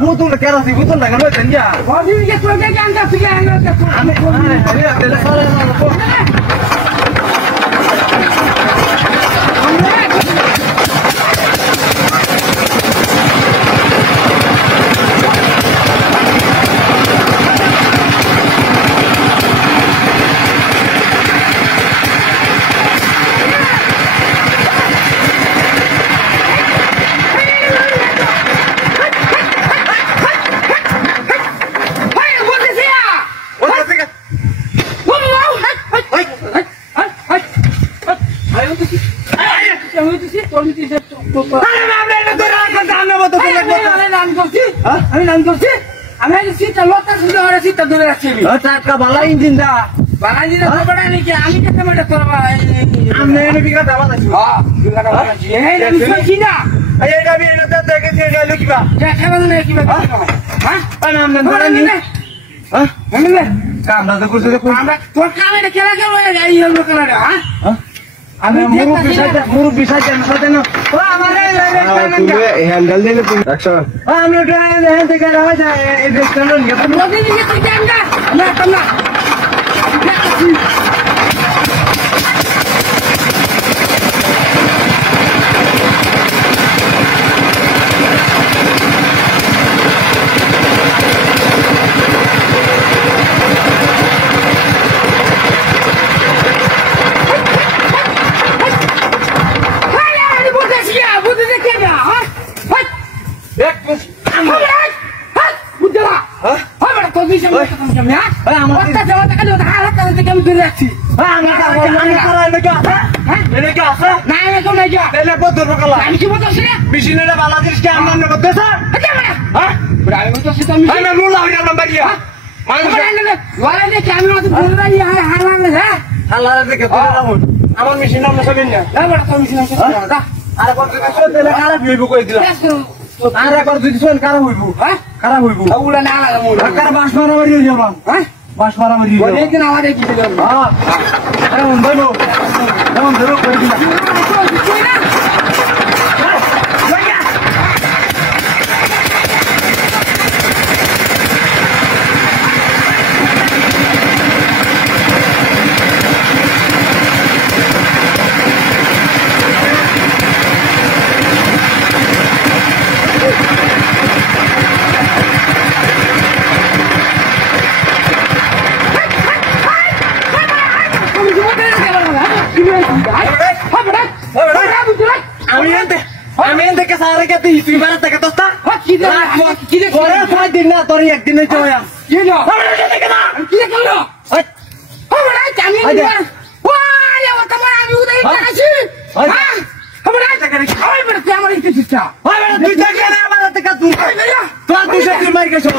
butuh negara sih butuh negara lu tanya. Bodi ke tu ke anda sih anda ke tu. Ini telepon apa? আমি নাম করছি আমি সিটটা লোকটা সুন্দর করে সিটটা ধরে রাখছি টাকা বালা ইঞ্জিন দা বালা ইঞ্জিন তো বড় নাকি আমি কেটে মেটা করবা আমি এনে বিঘা দাবা আছি হ্যাঁ বিঘা দাবা আছি এই আমি কইছি না এই গাবি এনে তো দেখেছি এটা লুকিবা দেখাবো না কিবা হ্যাঁ আমি নাম ধরে নি হ্যাঁ আমি না কামটা তো করতে আমরা তোর কামে কেলা কেন এই হলো কেন হ্যাঁ আমি মুরব্বি সাথে না ও আমারে তুমি হ্যান্ডেল দিলে তুমি 100 আমি ওটা হ্যান্ড থেকে রাখা যায় এই দেখতে না বদি দিকে তুই জানগা না তোমরা মেশিনের বাংলাদেশ কে আমদানি করতেছে আমার মেশিন খারাপ হইব কই দিলাম আর একবার যদি শোন খারাপ হইব খারাপ হইব বাস মারামারি হয়ে যাবো বাস মারামারি আমাদের কি এমন ধরবো এমন ধরো করে দিলাম আমি এতে কে সারা কে তুই বারা থেকে তোস্তা কি দে করে 5 দিন না তোর একদিনে চয়া কি না কি করলো আমরা জানি না ওয়াই ওটা আমি উদয় করেছি হ্যাঁ আমরা টাকা রেখে ওই বড় তুই আমার ইচ্ছে চিন্তা ওই বড় তুই টাকা না আমার টাকা তুই তোর দুশো তুই মার গেছো